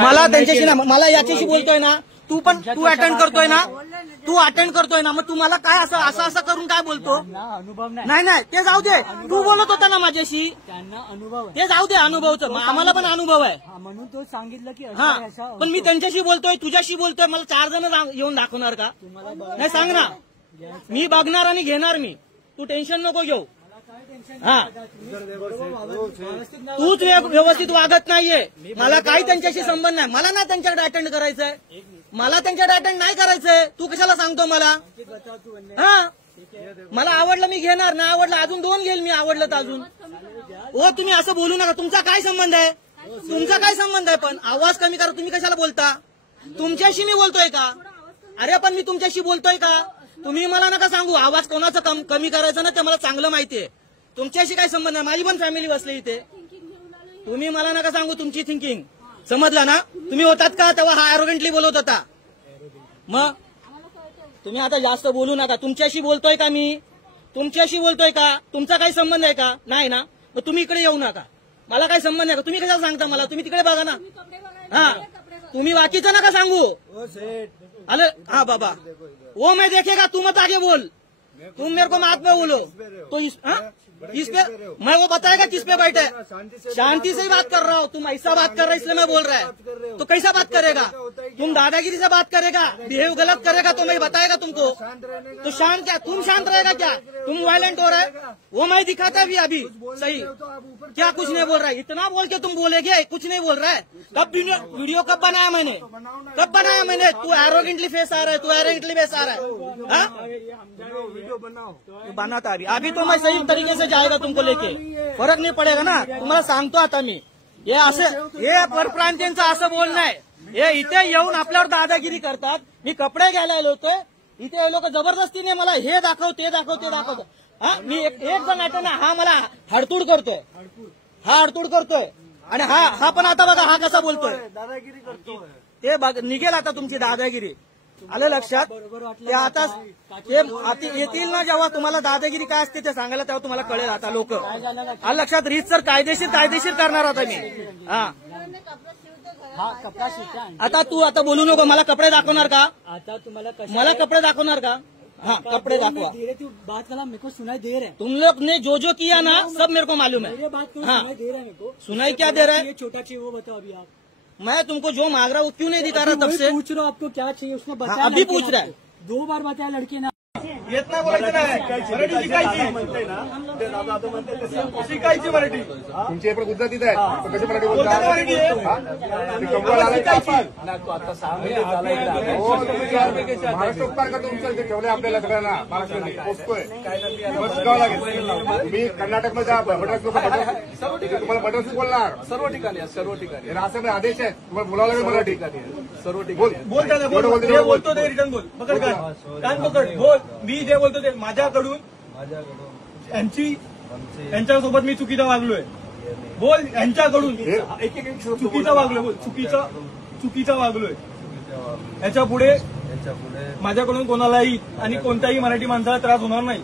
मला त्यांच्याशी ना, मला याच्याशी बोलतोय ना, तू अटेंड करतोय ना, मग तू मला काय असं करून काय बोलतो? अनुभव नाही ते जाऊ दे, तू बोलत होता ना माझ्याशी, त्यांना अनुभव ते जाऊ दे, अनुभवचं आम्हाला पण अनुभव आहे म्हणून तो सांगितलं की हा, पण मी त्यांच्याशी बोलतोय, तुझ्याशी बोलतोय, मला 4 जण येऊन दाखवणार का? नाही सांग ना, मी बघणार आणि घेणार मी, तू टेन्शन नको घेऊ. हा, तूच व्यवस्थित वागत नाहीये, मला काही त्यांच्याशी संबंध नाही, मला ना त्यांच्याकडे अटेंड करायचंय, मला त्यांच्याकडे अटेंड नाही करायचंय, तू कशाला सांगतो मला? हा, मला आवडलं मी घेणार, नाही आवडलं अजून 2 घेईल मी, आवडलं तर अजून. हो, तुम्ही असं बोलू नका, तुमचा काय संबंध आहे? पण आवाज कमी करा, तुम्ही कशाला बोलता? तुमच्याशी मी बोलतोय का? अरे पण मी तुमच्याशी बोलतोय का? तुम्ही मला नका सांगू आवाज कोणाचा कमी करायचा ना, ते मला चांगलं माहितीये. तुमच्याशी काय संबंध आहे? माझी पण फॅमिली बसली इथे. तुम्ही मला नका सांगू तुमची थिंकिंग, समजला ना? तुम्ही होतात का तेव्हा हा अरोगंटली बोलत होता? मग तुम्ही आता जास्त बोलू नका. तुमच्याशी बोलतोय का मी? तुमचा काही संबंध आहे का? नाही ना, मग तुम्ही इकडे येऊ नका, मला काही संबंध आहे का? तुम्ही कशाला सांगता मला? तुम्ही तिकडे बघा ना. हा, तुम्ही बाकीचं नका सांगू. अरे हाँ बाबा, वो मैं देखेगा, तू मत आगे बोल, तुम मेरे को मात पे बोलो तो इस पे मैं वो बताएगा किस पे बैठे. शांति से ही बात कर रहा हूँ, तुम ऐसा बात कर रहे इसलिए मैं बोल रहा है, तो कैसा बात करेगा? तुम दादागिरी से बात करेगा, बिहेव गलत करेगा तो मैं बताएगा तुमको, तो शांत क्या? तुम शांत रहेगा क्या? तुम वायलेंट हो रहा है, वो मैं दिखाता भी अभी सही, क्या कुछ नहीं बोल रहा है? इतना बोल के तुम बोलेगे, कुछ नहीं बोल रहा है. कब वीडियो कब बनाया मैंने? तू एरोगेंटली फेस आ रहा है, बनाता अभी तो मैं सही तरीके से जाएगा तुमको लेके, फरक नाही पडेगा ना. तुम्हाला सांगतो आता मी, हे परप्रांतीयांचं असं बोलणं आहे. हे इथे येऊन आपल्यावर दादागिरी करतात. मी कपडे घ्यायला आलो होतो, इथे हे लोक जबरदस्तीने मला हे दाखव ते दाखवतो. हा, मी एक जण आहे ना, हा मला हडतूड करतोय, आणि हा पण आता बघा हा कसा बोलतोय, दादागिरी करतोय. ते बघ निघेल आता तुमची दादागिरी. आलं लक्षात? ते आता ते येतील ना, जेव्हा तुम्हाला दादागिरी काय असते ते सांगायला, तेव्हा तुम्हाला कळेल आता लोक. आलं लक्षात? रीतसर कायदेशीर करणार आता मी. हा, आता तू आता बोलू नको, मला कपडे दाखवणार का? आता तुम्हाला मला कपडे दाखवणार का? हाँ, कपड़े दाखवा. बात करना मेरे को सुनाई दे रहा है. तुम लोग ने जो किया ना, सब मेरे को मालूम है. बात को हाँ, सुनाई दे रहा है मेरे को. सुनाई क्या दे रहा है? ये छोटा चाहिए वो बताओ अभी आप. मैं तुमको जो मांग रहा हूँ क्यों नहीं दिखा रहा तब से? पूछ रहा हूँ आपको क्या चाहिए, उसने बताया. अभी पूछ रहा है. 2 बार बताया लड़के ने. येत बोलायचं नाही, मराठी शिकायची मराठी. तुमची पण गुजरातीत आहे, कशी मराठी बोलता? महाराष्ट्र उपकार करतो तुमच्या इथे ठेवले आपल्याला सगळ्यांना. महाराष्ट्राने पोचतोय शिकावं लागेल. तुम्ही कर्नाटकमध्ये तुम्हाला बटरसूप बोलणार सर्व ठिकाणी हे राष्ट्राचे आदेश आहेत, तुम्हाला बोलावं लागेल मराठी. सर्व ठिकाणी बोलतो ते रिटर्न बोल, पकड कान पकड बोल. मी जे बोलतो ते माझ्याकडून यांच्यासोबत मी चुकीचं वागलोय, बोल. यांच्याकडून चुकीचं वागलोय, बोल. चुकीचं वागलोय. याच्या पुढे माझ्याकडून कोणालाही आणि कोणत्याही मराठी माणसाला त्रास होणार नाही.